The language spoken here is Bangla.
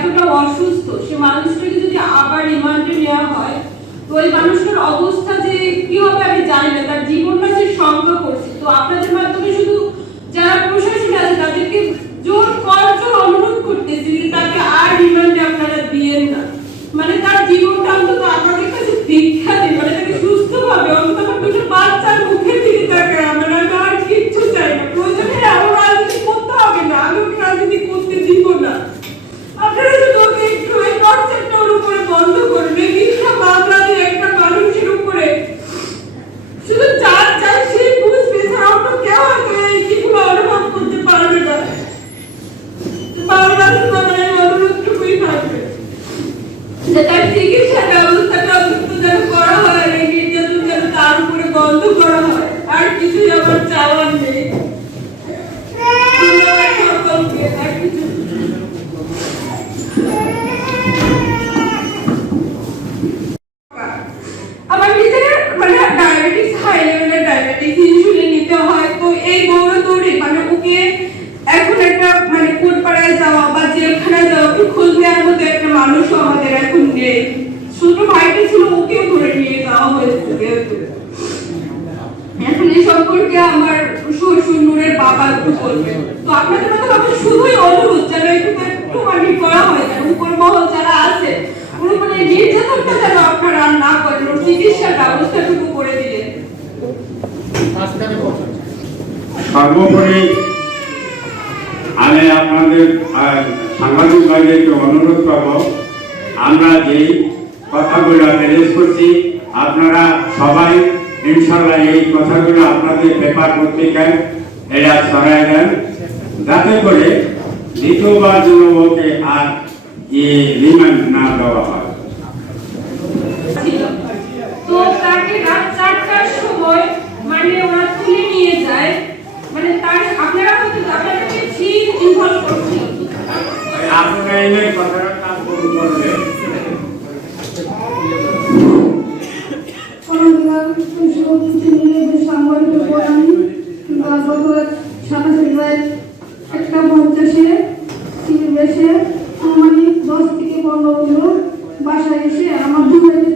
এতটা অসুস্থ, সে মানুষটাকে যদি আবার রিমান্ডে নেওয়া হয়, তো ওই মানুষটার অবস্থা যে কি হবে আমি জানি না, তার জীবনটা যে সংখ্যা করছে তো আপনাদের মাধ্যমে শুধু যারা প্রশাসন আছে তাদেরকে জোর করজোর অনুরোধ করতেছি যে তাকে আর রিমান্ডে আপনারা দিয়েন না মানে তার জীবনটা অন্তত আপনাদের কাছে দীক্ষা দিন মানে তাকে সুস্থ ভাবে অন্তত আমার দুটো বাচ্চার মুখের দিকে তাকায় আমরা আমি আর কিচ্ছু চাই না প্রয়োজনে এমন রাজনীতি করতে হবে না আমি ওকে রাজনীতি করতে দিব না আপনারা শুধু ওকে একটু এই টর্চারটা ওর উপরে বন্ধ করবেন এই মিথ্যা মামলা দিয়ে একটা মানুষের উপরে শুধু যার যার সে বুঝবে ছাড়া অন্য কেউ হয়তো এই জিনিসগুলো অনুভব করতে পারবে না বাংলাদেশ সরকারের অনুরোধটুকুই থাকবে যে তার চিকিৎসা ব্যবস্থাটা অন্তত করা হয় এই নির্যাতন যেন তার উপরে বন্ধ করা হয়, আর কিছুই আমার চাওয়ার নেই। আর কিছু এখন এই সম্পর্কে আমার শ্বশুর নূরের বাবা একটু বলবেন। তো আপনাদের মতো আমার শুধুই অনুরোধ যেন একটু একটু মানে করা হয় যেন উপর মহল যারা আছে ওর উপরে নির্যাতনটা যেন আপনারা না করেন, ওর চিকিৎসার ব্যবস্থাটুকু করে দিলেন। সর্বোপরি আমি আপনাদের সাংবাদিক ভাইদেরকে অনুরোধ করব, আমরা যেই কথাগুলো পেশ করছি আপনারা সবাই ইনশাল্লাহ এই কথাগুলো আপনাদের পেপার পত্রিকায় এরা ছড়ায় দেন। যাতে করে দ্বিতীয়বার যেন ওকে আর রিমান্ড না দেওয়া হয়। একটা পঞ্চাশে বেশে আনুমানিক দশ থেকে পনেরো কিলো বাসায় এসে আমার তুলে